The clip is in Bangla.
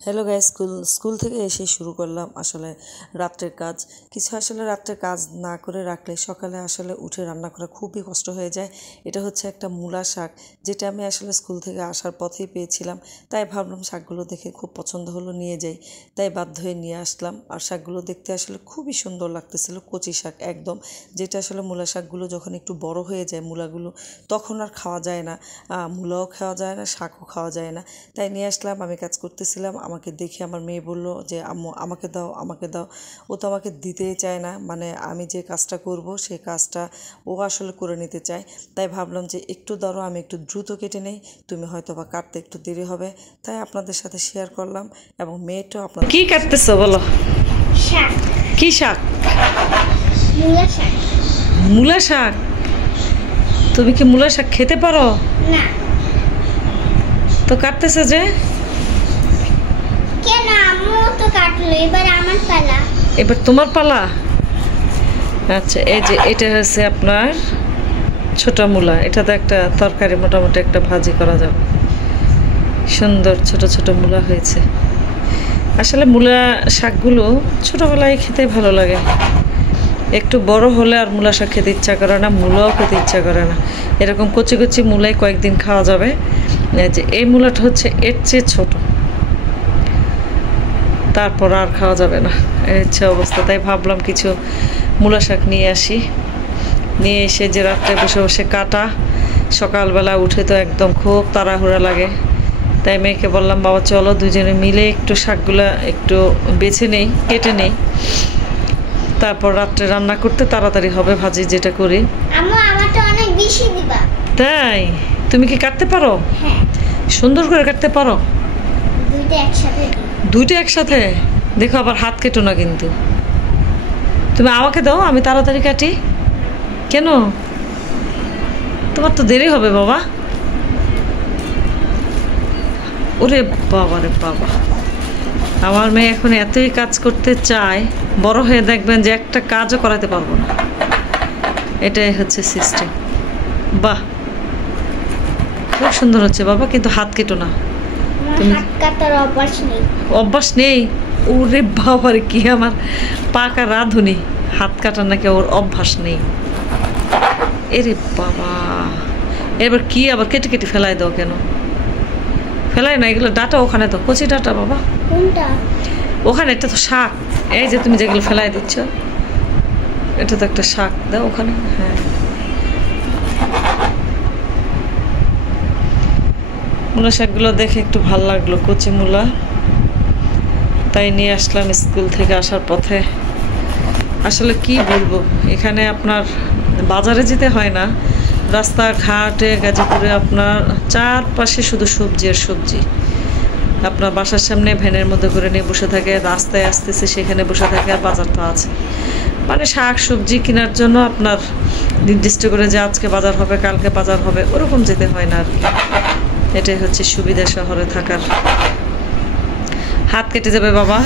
হ্যালো গাইস, স্কুল থেকে এসে শুরু করলাম আসলে রাত্রের কাজ। কিছু আসলে রাত্রের কাজ না করে রাখলে সকালে আসলে উঠে রান্না করা খুবই কষ্ট হয়ে যায়। এটা হচ্ছে একটা মূলা শাক, যেটা আমি আসলে স্কুল থেকে আসার পথেই পেয়েছিলাম। তাই ভাবলাম শাকগুলো দেখে খুব পছন্দ হলো, নিয়ে যাই। তাই বাধ্য হয়ে নিয়ে আসলাম। আর শাকগুলো দেখতে আসলে খুবই সুন্দর লাগতেছিল, কচি শাক একদম। যেটা আসলে মূলা শাকগুলো যখন একটু বড় হয়ে যায় মূলাগুলো, তখন আর খাওয়া যায় না। মূলাও খাওয়া যায় না, শাকও খাওয়া যায় না। তাই নিয়ে আসলাম। আমি কাজ করতেছিলাম, আমাকে দেখে আমার মেয়ে বলল যে আম্মু আমাকে দাও, আমাকে দাও। ও তো আমাকে দিতেই চায় না, মানে আমি যে কাজটা করব সেই কাজটা ও আসলে করে নিতে চায়। তাই ভাবলাম যে একটু দাঁড়ো, আমি একটু দ্রুত কেটে নেই, তুমি হয়তো বা কাটতে একটু দেরি হবে। তাই আপনাদের সাথে শেয়ার করলাম, এবং মেয়েটাও আপনার। কি কাটতেছো বলো? শাক। কি শাক? মূলা শাক। মূলা শাক? তুমি কি মূলা শাক খেতে পারো? না। তো কাটতেছে যে কেন? আম্মু তো কাটলো, এবার আমার পালা। এবার তোমার পালা। আচ্ছা, এই যে এটা হচ্ছে আপনার ছোট মূলা। এটাতে একটা তরকারি, মোটামুটি একটা ভাজি করা যাবে। সুন্দর ছোট ছোট মূলা হয়েছে। আসলে মূলা শাকগুলো ছোটোবেলায় খেতে ভালো লাগে, একটু বড় হলে আর মূলা শাক খেতে ইচ্ছা করে না, মূলাও খেতে ইচ্ছা করে না। এরকম কচি কচি মূলাই কয়েকদিন খাওয়া যাবে। যে এই মূলাটা হচ্ছে এর চেয়ে ছোট, তারপর আর খাওয়া যাবে না, এই হচ্ছে অবস্থা। তাই ভাবলাম কিছু মূলা শাক নিয়ে আসি। নিয়ে এসে যে রাত্রে বসে বসে কাটা, সকালবেলা উঠে তো একদম খুব তাড়াহুড়া লাগে। তাই মেয়েকে বললাম, বাবা চলো দুজনে মিলে একটু শাকগুলা একটু বেছে নেই, কেটে নেই, তারপর রাত্রে রান্না করতে তাড়াতাড়ি হবে, ভাজি যেটা করি। আম্মু আমারটা অনেক বেশি দিবা। তাই তুমি কি কাটতে পারো? হ্যাঁ। সুন্দর করে কাটতে পারো? দুইটা একসাথে দিই। দুইটা একসাথে? দেখো আবার হাত কেটো না কিন্তু। তুমি আমাকে দাও, আমি তাড়াতাড়ি কাটি। কেন? তোমার তো দেরি হবে বাবা। ওরে বাবা রে বাবা, আমার মেয়ে এখন এতই কাজ করতে চায়, বড় হয়ে দেখবেন যে একটা কাজও করাতে পারবো না। এটাই হচ্ছে সিস্টেম। বাহ, খুব সুন্দর হচ্ছে বাবা, কিন্তু হাত কেটো না। আমার হাত কাটার অভ্যাস নেই। অভ্যাস নেই? ওরে বাবা রে, কি আমার পাকা রাঁধুনি, হাত কাটার নাকি ওর অভ্যাস নেই। এরে বাবা, এবার কি আবার কেটে কেটে ফেলাই দাও কেন? ফেলাই না, এগুলো ডাটা ওখানে তো, কচি ডাটা বাবা। কোনটা? ওখানে একটা তো শাক, এই যে তুমি যেগুলো ফেলাই দিচ্ছ, এটা তো একটা শাক, দাও ওখানে। হ্যাঁ, মূলা শাকগুলো দেখে একটু ভাল লাগলো, কচি মূলা। তাই নিয়ে আসলাম স্কুল থেকে আসার পথে। আসলে কি বলবো, এখানে আপনার বাজারে যেতে হয় না, রাস্তাঘাটে গাজীপুরে আপনার চারপাশে শুধু সবজি আর সবজি। আপনার বাসার সামনে ভ্যানের মধ্যে করে নিয়ে বসে থাকে, রাস্তায় আসতেছে সেখানে বসে থাকে, আর বাজার তো আছে। মানে শাক সবজি কেনার জন্য আপনার নির্দিষ্ট করে যে আজকে বাজার হবে, কালকে বাজার হবে, ওরকম যেতে হয় না আর কি। এটাই হচ্ছে সুবিধা শহরে থাকার। হাত কেটে যাবে বাবা।